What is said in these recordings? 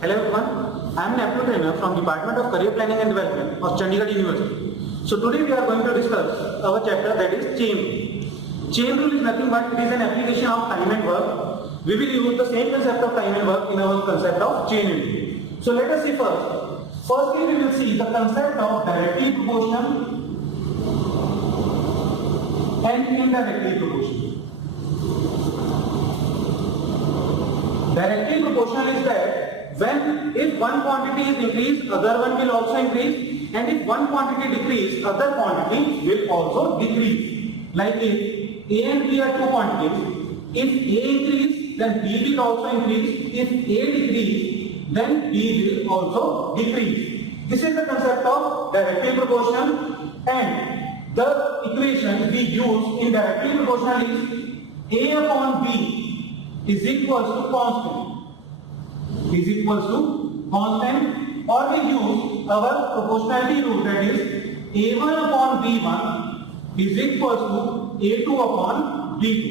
Hello everyone, I am an aptitude trainer from Department of Career Planning and Development of Chandigarh University. So today we are going to discuss our chapter, that is chain rule. Chain rule is nothing but it is an application of time and work. We will use the same concept of time and work in our concept of chain rule. So let us see first. Firstly we will see the concept of directly proportional and indirectly proportional. Directly proportional is that when if one quantity is increased, other one will also increase, and if one quantity decrease, other quantity will also decrease. Like if A and B are two quantities, if A increase, then B will also increase. If A decrease, then B will also decrease. This is the concept of directly proportional, and the equation we use in directly proportional is A upon B is equals to constant. Is equals to constant, or we use our proportionality rule, that is A1 upon B1 is equals to A2 upon B2.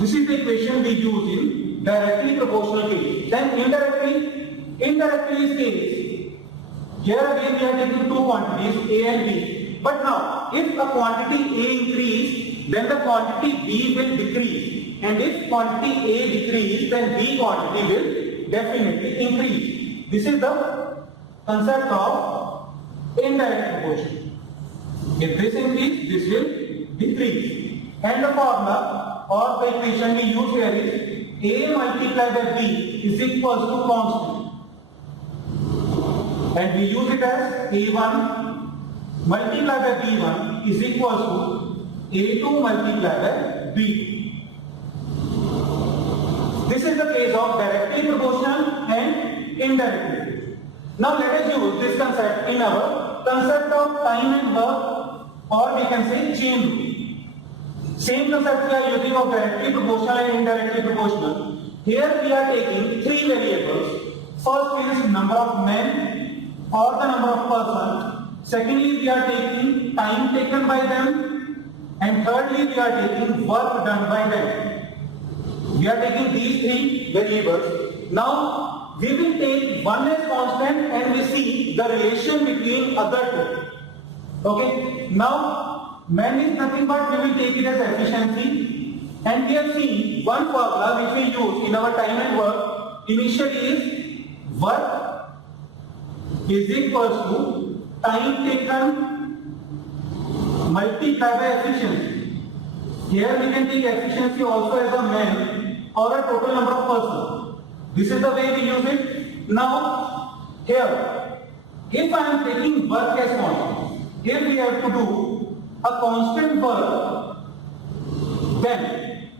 This is the equation we use in directly proportional case. Then indirectly is case. Here again we are taking two quantities A and B. But now if a quantity A increase, then the quantity B will decrease. And if quantity A decrease, then B quantity will definitely increase. This is the concept of indirect proportion. If this increase, this will decrease. And the formula or the equation we use here is A multiplied by B is equals to constant. And we use it as A1 multiplied by B1 is equals to A2 multiplied by B2. This is the case of directly proportional and indirectly proportional. Now let us use this concept in our concept of time and work, or we can say chain rule. Same concept we are using of directly proportional and indirectly proportional. Here we are taking three variables. First is number of men or the number of persons. Secondly, we are taking time taken by them. And thirdly, we are taking work done by them. We are taking these three variables. Now we will take one as constant and we see the relation between other two. Okay. Now man is nothing but we will take it as efficiency, and we have seen one formula which we use in our time and work. Initially is work is equals to time taken multiplied by efficiency. Here we can take efficiency also as a man or a total number of persons. This is the way we use it. Now, here, if I am taking work as constant, here we have to do a constant work, then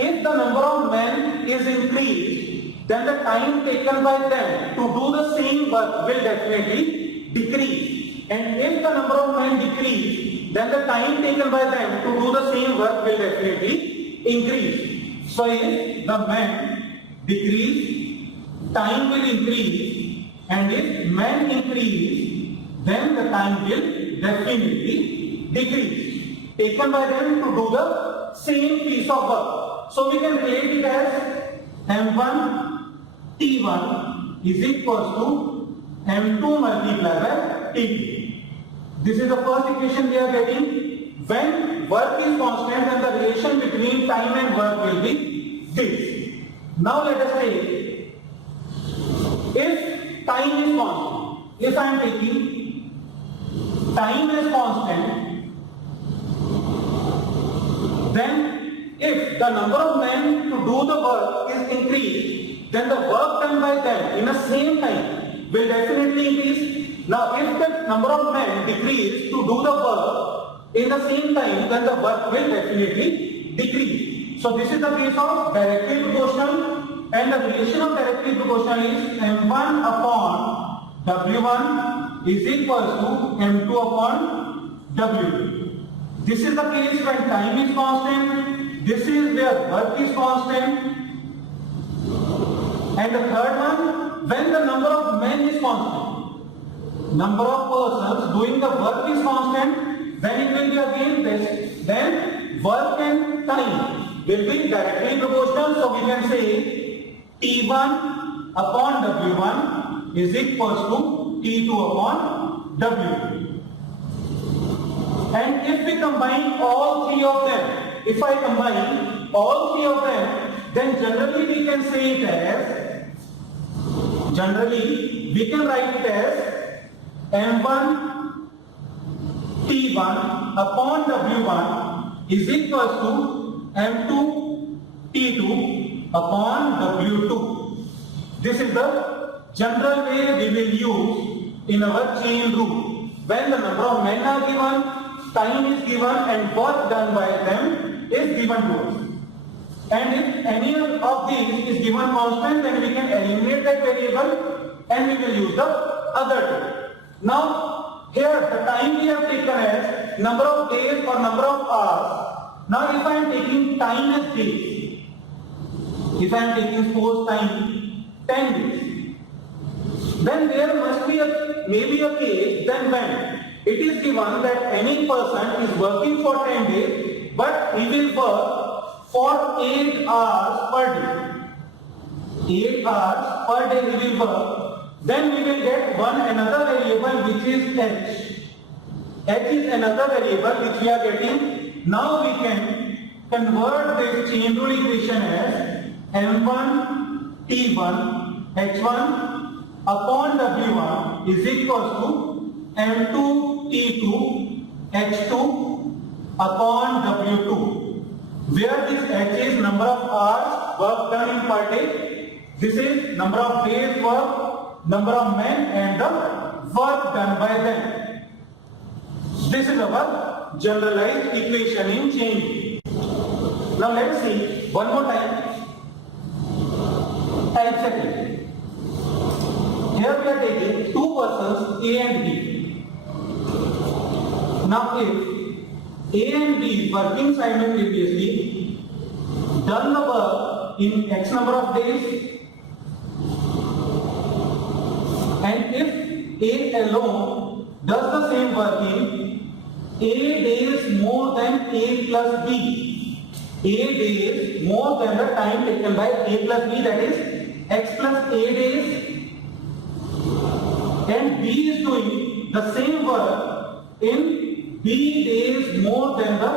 if the number of men is increased, then the time taken by them to do the same work will definitely decrease. And if the number of men decrease, then the time taken by them to do the same work will definitely increase. So if the men decrease, time will increase, and if men increase, then the time will definitely decrease, taken by them to do the same piece of work. So we can relate it as M1 T1 is equals to M2 multiplied by T2. This is the first equation we are getting. When work is constant, then the relation between time and work will be this. Now let us take, if time is constant, if I am taking time as constant, then if the number of men to do the work is increased, then the work done by them in the same time will definitely increase. Now if the number of men decrease to do the work in the same time, then the work will definitely decrease. So this is the case of directly proportional, and the relation of directly proportional is M1 upon W1 is equals to M2 upon W2. This is the case when time is constant. This is where work is constant. And the third one, when the number of men is constant, number of persons doing the work is constant, then it will be again this. Then work and time will be directly proportional. So we can say T1 upon W1 is equals to T2 upon W2. And if we combine all three of them, if I combine all three of them, then generally we can say it as, generally we can write it as M1 T1 upon W1 is equals to M2 T2 upon W2. This is the general way we will use in our chain rule. When the number of men are given, time is given and work done by them is given to us. And if any of these is given constant, then we can eliminate that variable and we will use the other two. Now, here the time we have taken as number of days or number of hours. Now, if I am taking time as days, if I am taking suppose time 10 days, then there must be maybe a case then when it is given that any person is working for 10 days, but he will work for 8 hours per day. 8 hours per day he will work. Then we will get another variable which is h. H is another variable which we are getting. Now we can convert this chain rule equation as M1 T1 H1 upon W1 is equals to M2 T2 H2 upon W2. Where this H is number of hours work done in per day, this is number of days work, number of men and the work done by them. This is our generalized equation in chain. Now let's see one more time. Type second. Here we are taking two persons A and B. Now if A and B working simultaneously done the work in X number of days, and if A alone does the same work in A days more than A plus B, A days more than the time taken by A plus B, that is X plus A days, and B is doing the same work in B days more than the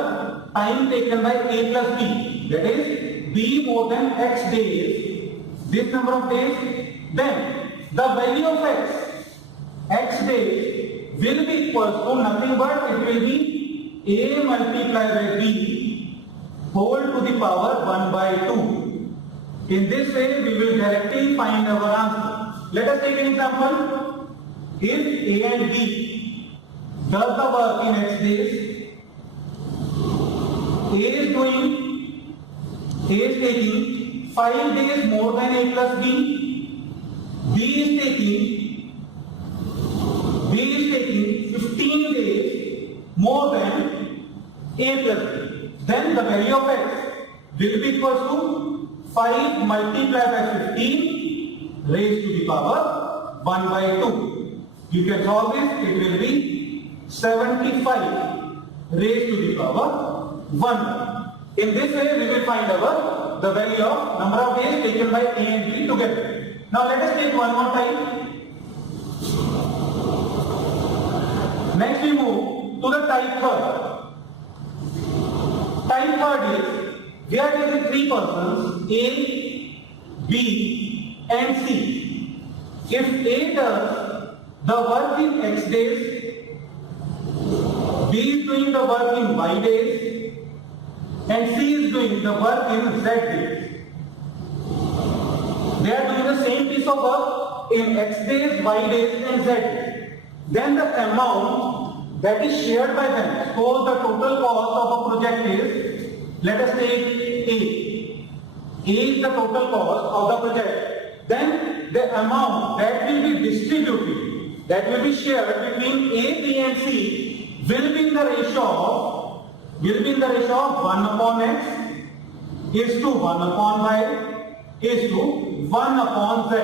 time taken by A plus B, that is B more than X days, this number of days, then the value of X days will be equal to nothing but it will be A multiplied by B whole to the power 1 by 2. In this way we will directly find our answer. Let us take an example. If A and B does the work in X days, A is taking 5 days more than A plus B, B is taking 15 days more than A plus B. Then the value of X will be equal to 5 multiplied by 15 raised to the power 1 by 2. You can solve this, it will be 75 raised to the power 1. In this way we will find the value of number of days taken by A and B together. Now let us take one more type. Next we move to the type third. Type third is, we are taking three persons A, B and C. If A does the work in X days, B is doing the work in Y days, and C is doing the work in Z days. They are doing the same piece of work in X days, Y days and Z days. Then the amount that is shared by them, suppose the total cost of a project is, let us take A. A is the total cost of the project. Then the amount that will be distributed, that will be shared between A, B and C will be in the ratio of 1 upon X is to 1 upon Y is to 1 upon Z,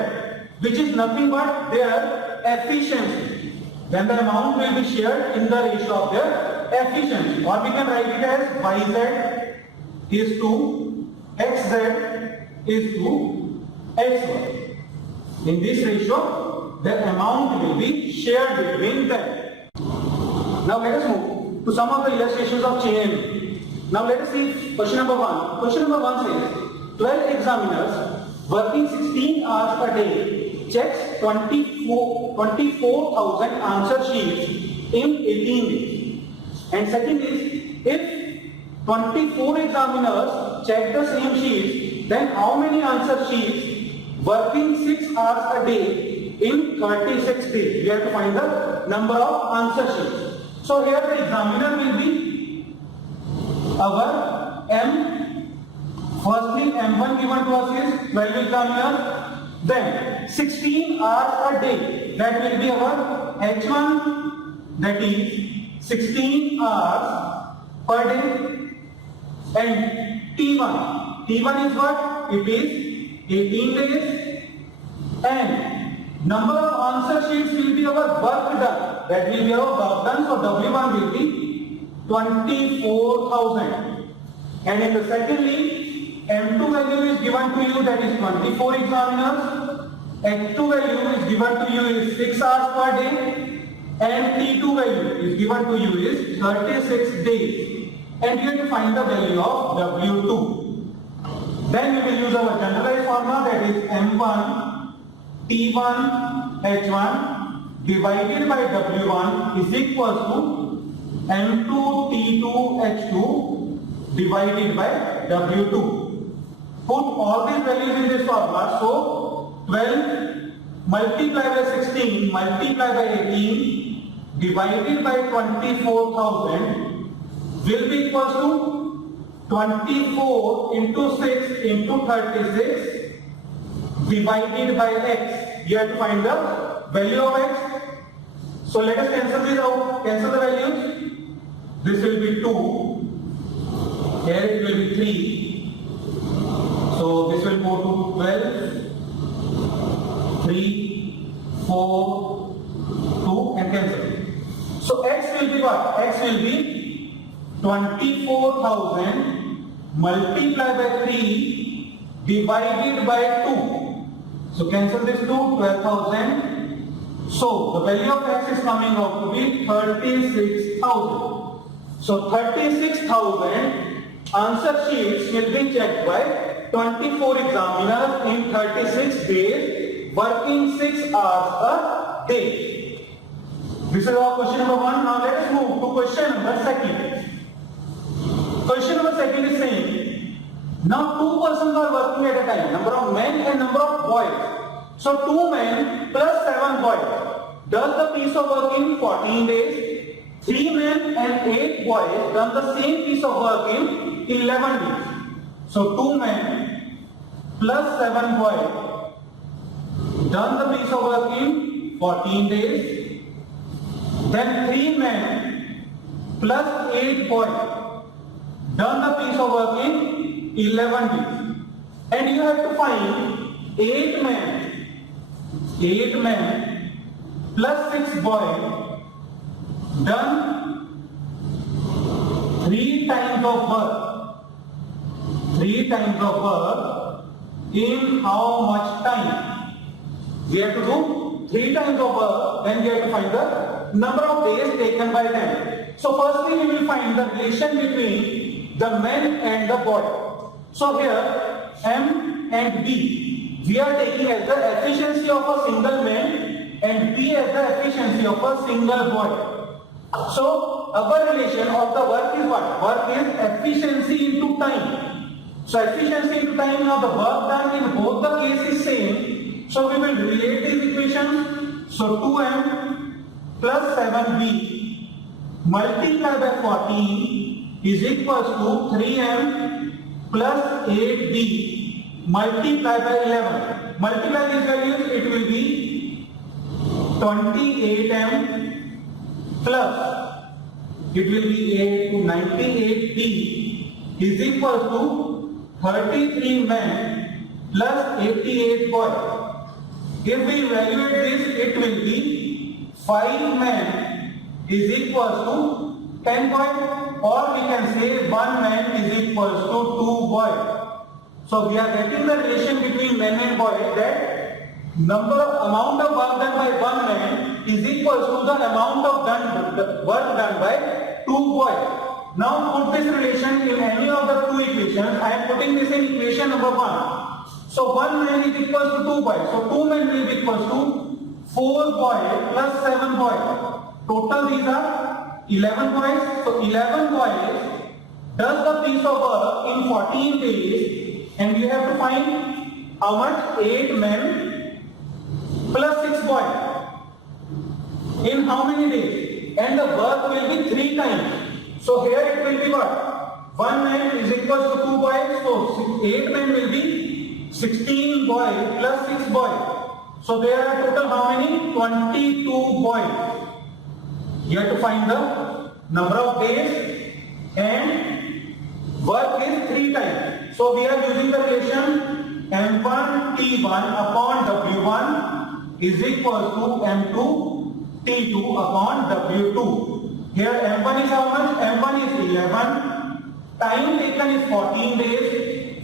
which is nothing but their efficiency. Then the amount will be shared in the ratio of their efficiency. Or we can write it as YZ is to XZ is to X work. In this ratio, the amount will be shared between them. Now let us move to some of the illustrations of chain envy. Now let us see question number 1. Question number 1 says 12 examiners working 16 hours per day checks 24,000 answer sheets in 18 days. And second is, if 24 examiners check the same sheets, then how many answer sheets working 6 hours a day in 36 days? We have to find the number of answer sheets. So here the examiner will be our M. Firstly, M1 given to us is 12 examiners. Then 16 hours a day, that will be our H1, that is 16 hours per day. And T1 is what? It is 18 days. And number of answer sheets will be our work done, that will be our work done. So W1 will be 24,000. And in the secondly, M2 value is given to you, that is 24 examiners. H2 value is given to you is 6 hours per day. And T2 value is given to you is 36 days. And you have to find the value of W2. Then we will use our generalized formula, that is M1 T1 H1 divided by W1 is equal to M2 T2 H2 divided by W2. Put all these values in this formula. So 12 multiplied by 16 multiplied by 18 divided by 24,000 will be equal to 24 into 6 into 36 divided by x. You have to find the value of x. So let us cancel this out. Cancel the values. This will be 2. Here it will be 3. So this will go to 12, 3, 4, 2 and cancel. So x will be what? X will be 24,000 multiplied by 3 divided by 2. So cancel this to 12,000. So the value of x is coming out to be 36,000. So 36,000 answer sheets will be checked by 24 examiners in 36 days, working 6 hours a day. This is our question number 1. Now let us move to question number 2. Question number 2 is saying, now 2 persons are working at a time, number of men and number of boys. So 2 men plus 7 boys does the piece of work in 14 days. 3 men and 8 boys done the same piece of work in 11 days. So 2 men plus 7 boys done the piece of work in 14 days. Then 3 men plus 8 boys done the piece of work in 11 days. And you have to find 8 men plus 6 boys done 3 times of work. 3 times of work in how much time? We have to do 3 times of work, then we have to find the number of days taken by them. So firstly we will find the relation between the men and the boy. So here M and B, we are taking as the efficiency of a single man and B as the efficiency of a single boy. So our relation of the work is what? Work is efficiency into time. So efficiency into time, now the work done in both the cases same. So we will relate these equations. So 2m plus 7b multiplied by 14 is equals to 3m plus 8b multiplied by 11. Multiply these values, it will be 28m plus, it will be 8 to 98b is equal to 33 men plus 88 boys. If we evaluate this, it will be 5 men is equals to 10 boys, or we can say 1 man is equals to 2 boys. So we are getting the relation between men and boys that amount of work done by one man is equal to the amount of work done by two boys. Now put this relation in any of the two equations. I am putting this in equation number 1. So one man is equal to two boys. So two men will be equal to 4 boys plus 7 boys. Total these are 11 boys. So 11 boys does the piece of work in 14 days, and you have to find how much? 8 men plus 6 boys. In how many days? And the work will be 3 times. So here it will be what? 1 man is equal to 2 boys. So 8 men will be 16 boys plus 6 boys. So there are total how many? 22 boys. You have to find the number of days and work is 3 times. So we are using the relation M1 T1 upon W1 is equal to M2 T2 upon W2. Here M1 is how much? M1 is 11. Time taken is 14 days.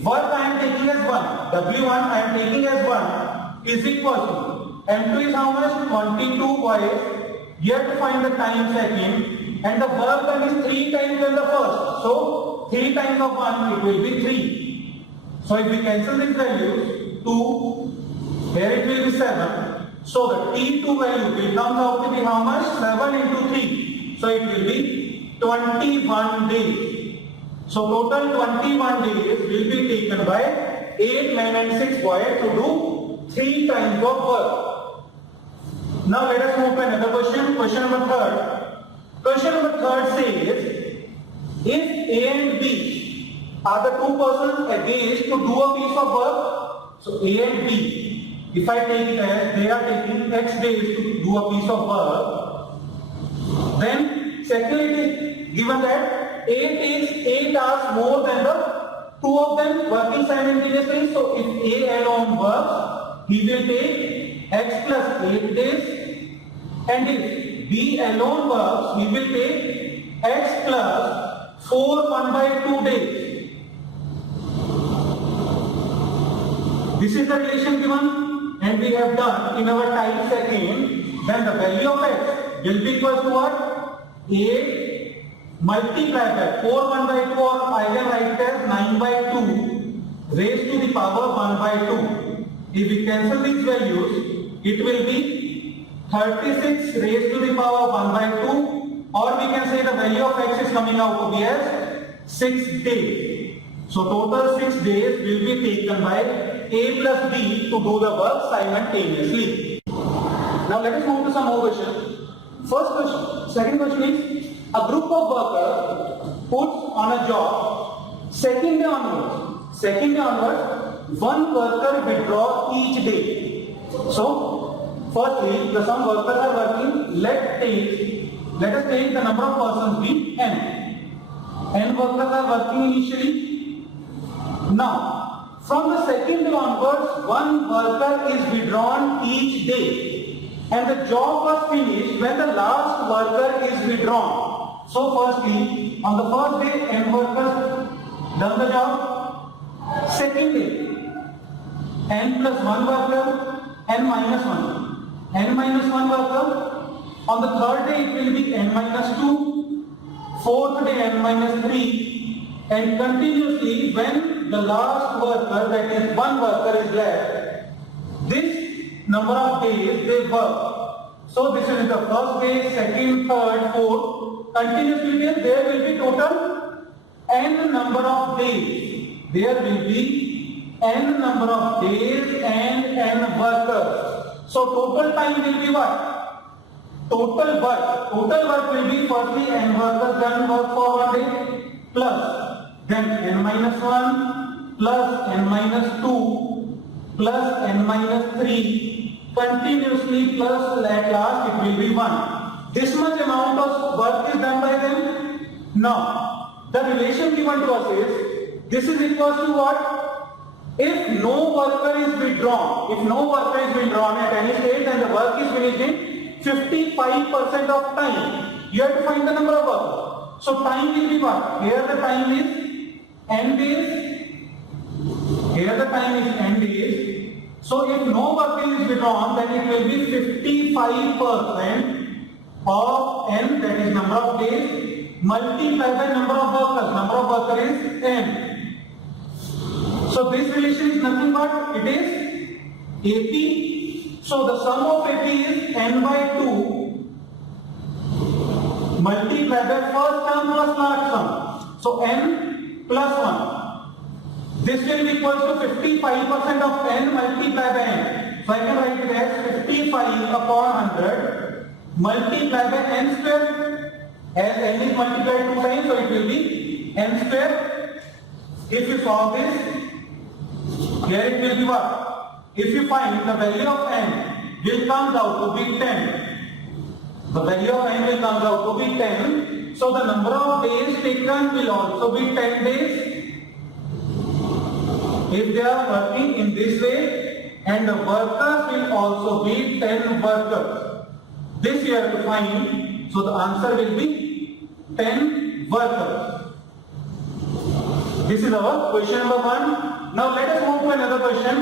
Work I am taking as 1. W1 I am taking as 1 is equal to M2 is how much? 22 boys. You have to find the time second, and the work done is 3 times than the first. So 3 times of 1 it will be 3. So if we cancel these values, 2, here it will be 7. So the T2 value will come out to be how much? 7 into 3. So it will be 21 days. So total 21 days will be taken by 8 men and 6 boys to do 3 times of work. Now let us move to another question. Question number 3. Question number 3 says, if A and B are the 2 persons engaged to do a piece of work, so A and B, if I take it as they are taking X days to do a piece of work, then secondly it is given that A takes 8 hours more than the 2 of them working simultaneously. So if A alone works, he will take X plus 8 days. And if B alone works, he will take X plus 4 1 by 2 days. This is the relation given, and we have done in our time second. Then the value of X will be equal to what? 8 multiplied by 4 1 by 2, or I can write it as 9 by 2 raised to the power 1 by 2. If we cancel these values, it will be 36 raised to the power 1 by 2, or we can say the value of X is coming out to be as 6 days. So total 6 days will be taken by A plus B to do the work simultaneously. Now let us move to some more questions. First question, second question is, a group of workers puts on a job, second day onwards, one worker withdraw each day. So firstly, the some workers are working. Let us take the number of persons be n. N workers are working initially. Now, from the second day onwards, one worker is withdrawn each day, and the job was finished when the last worker is withdrawn. So firstly, on the first day, n workers done the job. Second day, n plus 1 worker, n minus 1. N minus 1 worker. On the third day it will be n minus 2. Fourth day n minus 3. And continuously when the last worker, that is 1 worker is left, this number of days they work. So this is the first day, second, third, fourth. Continuously there will be total n number of days. There will be n number of days and n workers. So total time will be what? Total work. Total work will be firstly n workers done work for 1 day plus then n minus 1 plus n minus 2 plus n minus 3 continuously plus at last it will be 1. This much amount of work is done by them. Now the relation given to us is this is equal to what? If no worker is withdrawn, at any stage, then the work is finished in 55% of time. You have to find the number of workers. So time will be what? Here the time is n days. Here the time is n days. So if no work is withdrawn, then it will be 55% of n, that is number of days, multiplied by number of workers. Number of workers is n. So this relation is nothing but it is AP. So the sum of AP is n by 2 multiplied by first term plus last term. So n plus 1. This will be equal to 55% of n multiplied by n. So I can write it as 55 upon 100 multiplied by n square. As n is multiplied 2 times, so it will be n square. If you solve this, here it will be what? If you find the value of n will comes out to be 10. The value of n will comes out to be 10. So the number of days taken will also be 10 days. If they are working in this way, and the workers will also be 10 workers. This you have to find. So the answer will be 10 workers. This is our question number 1. Now let us move to another question.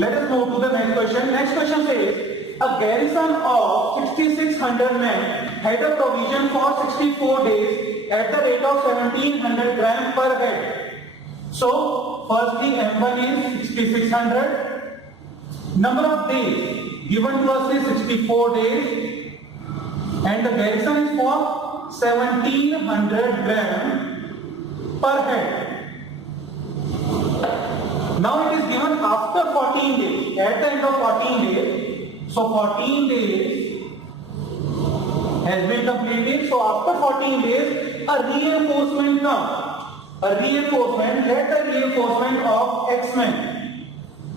Let us move to the next question. Next question says, a garrison of 6600 men had a provision for 64 days at the rate of 1700 grams per head. So firstly M1 is 6600. Number of days given to us is 64 days, and the garrison is for 1700 grams per head. Now it is given after 14 days, at the end of 14 days. So 14 days has been completed. So after 14 days, a reinforcement comes. A reinforcement, let the reinforcement of X-Men.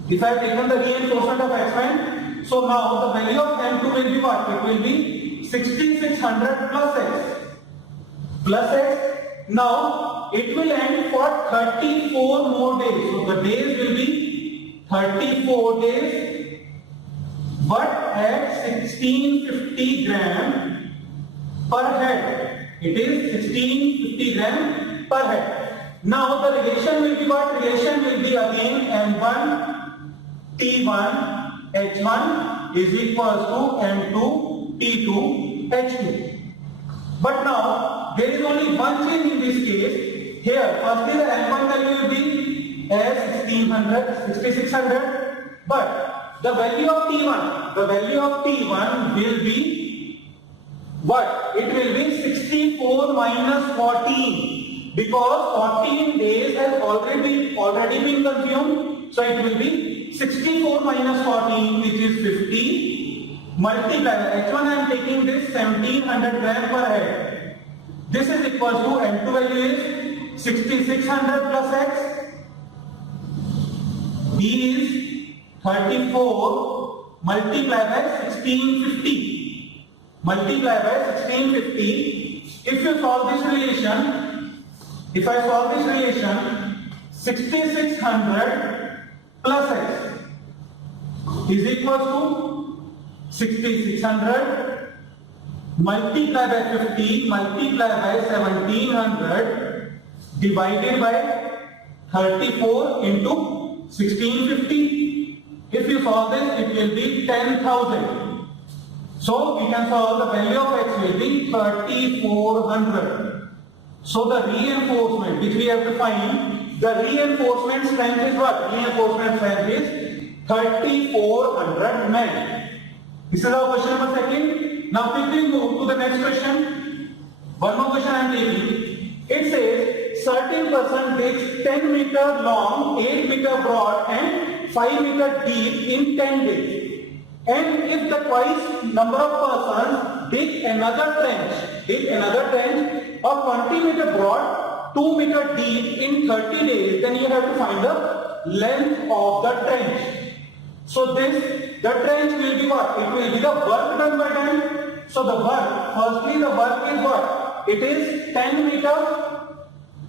If I have taken the reinforcement of X-Men, so now the value of M2 will be what? It will be 6600 plus X. Plus X. Now it will end for 34 more days. So the days will be 34 days, but at 1650 gram per head. It is 1650 gram per head. Now the relation will be what? Relation will be again M1 T1 H1 is equals to M2 T2 H2. But now there is only one change in this case. Here firstly the M1 value will be as 6600, but the value of T1 will be what? It will be 64 minus 14. Because 14 days has already been consumed, so it will be 64 minus 14, which is 50, multiplied. H1 I am taking this 1700 gram per head. This is equal to M2 value is 6600 plus X. B is 34 multiplied by 1650. Multiplied by 1650. If you solve this relation, if I solve this relation, 6600 plus X is equal to 6600 multiplied by 50 multiplied by 1700 divided by 34 into 1650. If you solve this, it will be 10,000. So we can solve the value of X will be 3400. So the reinforcement which we have to find, the reinforcement strength is what? Reinforcement strength is 3400 men. This is our question number 2. Now quickly move to the next question. One more question I am taking. It says certain person digs 10 meter long, 8 meter broad and 5 meter deep in 10 days. And if the twice number of persons dig another trench of 20 meter broad, 2 meter deep in 30 days, then you have to find the length of the trench. So the trench will be what? It will be the work done by them. So the work, firstly the work is what? It is 10 meter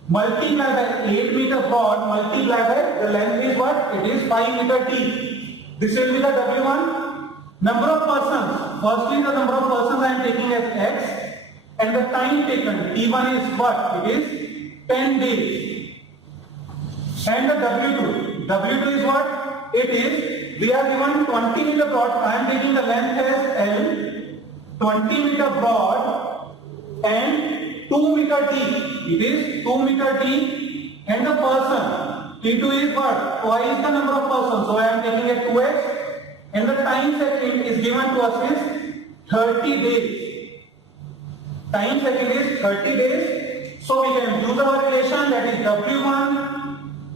multiplied by 8 meter broad multiplied by the length is what? It is 5 meter deep. This will be the W1. Number of persons. Firstly the number of persons I am taking as X, and the time taken T1 is what? It is 10 days. And the W2. W2 is what? It is, we are given 20 meter broad. I am taking the length as L, 20 meter broad and 2 meter deep. It is 2 meter deep and the person. T2 is what? Twice the number of persons. So I am taking a 2x and the time second is given to us is 30 days. Time second is 30 days. So we can use our relation, that is W1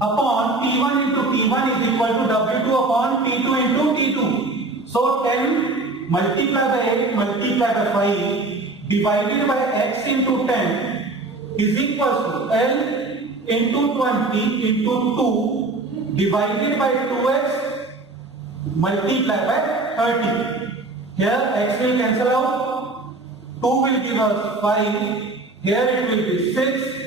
upon T1 into T1 is equal to W2 upon T2 into T2. So 10 multiplied by 8 multiplied by 5 divided by x into 10 is equal to L into 20 into 2 divided by 2x multiplied by 30. Here x will cancel out. 2 will give us 5. Here it will be 6.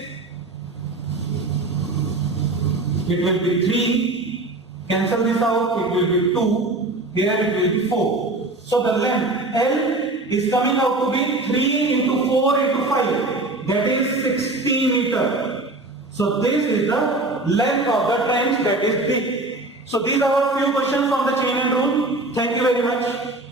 It will be 3. Cancel this out. It will be 2. Here it will be 4. So the length L is coming out to be 3 into 4 into 5. That is 60 meter. So this is the length of the trench, that is D. So these are our few questions from the chain and rule. Thank you very much.